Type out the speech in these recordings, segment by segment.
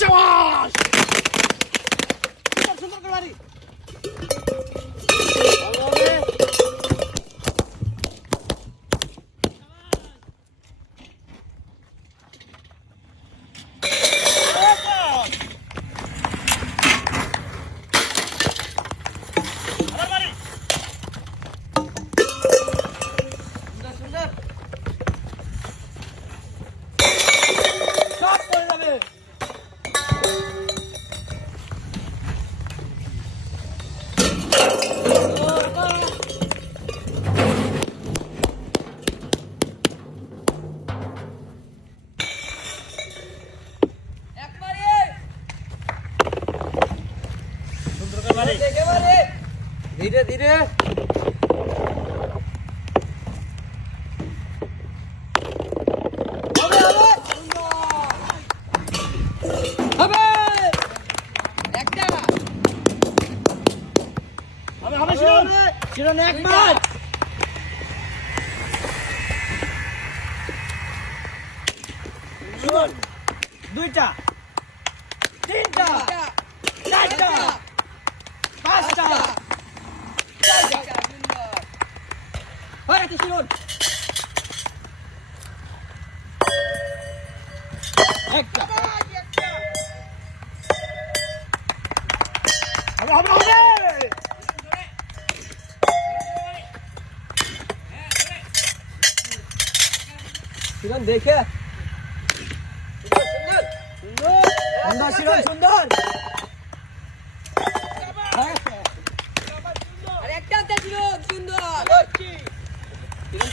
শাবাশ সুন্দর করে মারি ধীরে ধীরে একবার দুইটা তিনটা চারটা পাঁচটা একটা শিরন দেখে সুন্দর শিরন সুন্দর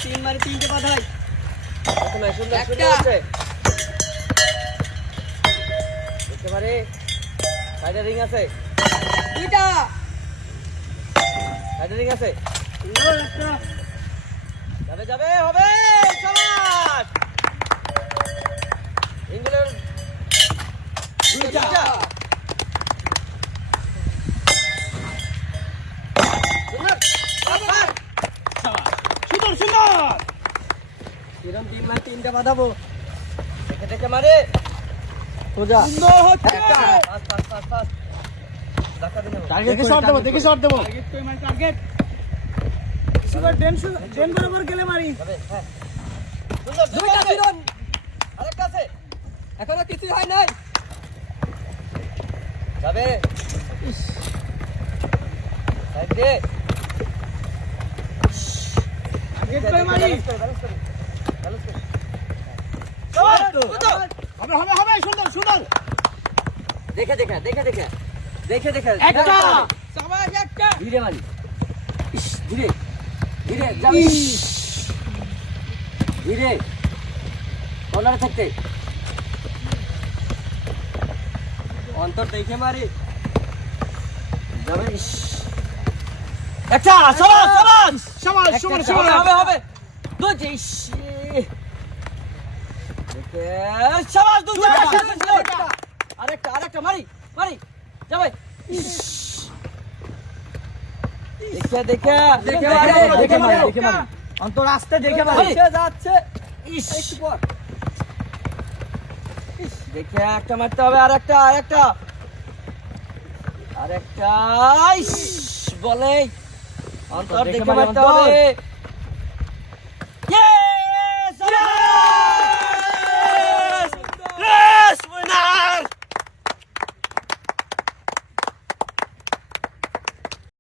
তিন মারি তিনটে বাধাই সুন্দর দেখতে পারে সাইডে রিং আছে দুইটা সাইডে রিং আছে যাবে যাবে হবে সবাস রিংগুলোর দুইটা তিন মার তিনটা বাঁধাবো দেখে দেখে মারে সোজা সুন্দর হচ্ছে দেখে শট দেবো টার্গেট কই মার টার্গেট সুপার ডেন বরাবর গেলে মারি হ্যাঁ সুন্দর দুইটা তিরন আরেকটা আছে এখনো কিছু হয় নাই যাবে সাইড দে টার্গেট কই মারি হবে সুন্দর সুন্দর দেখে একটা সবাই একটা ধীরে মারি ধীরে ধীরে যাবে ধীরে কর্নারে থাকতে অন্তর দেখে মারি যাবে একটা সবাই হবে দুই শাবাশ দুইটা আরেকটা মারি যাবে দেখে মারি অন্তর আসতে দেখে মারি যাচ্ছে একটু পর দেখে একটা মারতে হবে আরেকটা বলে অন্তর দেখে মারতে হবে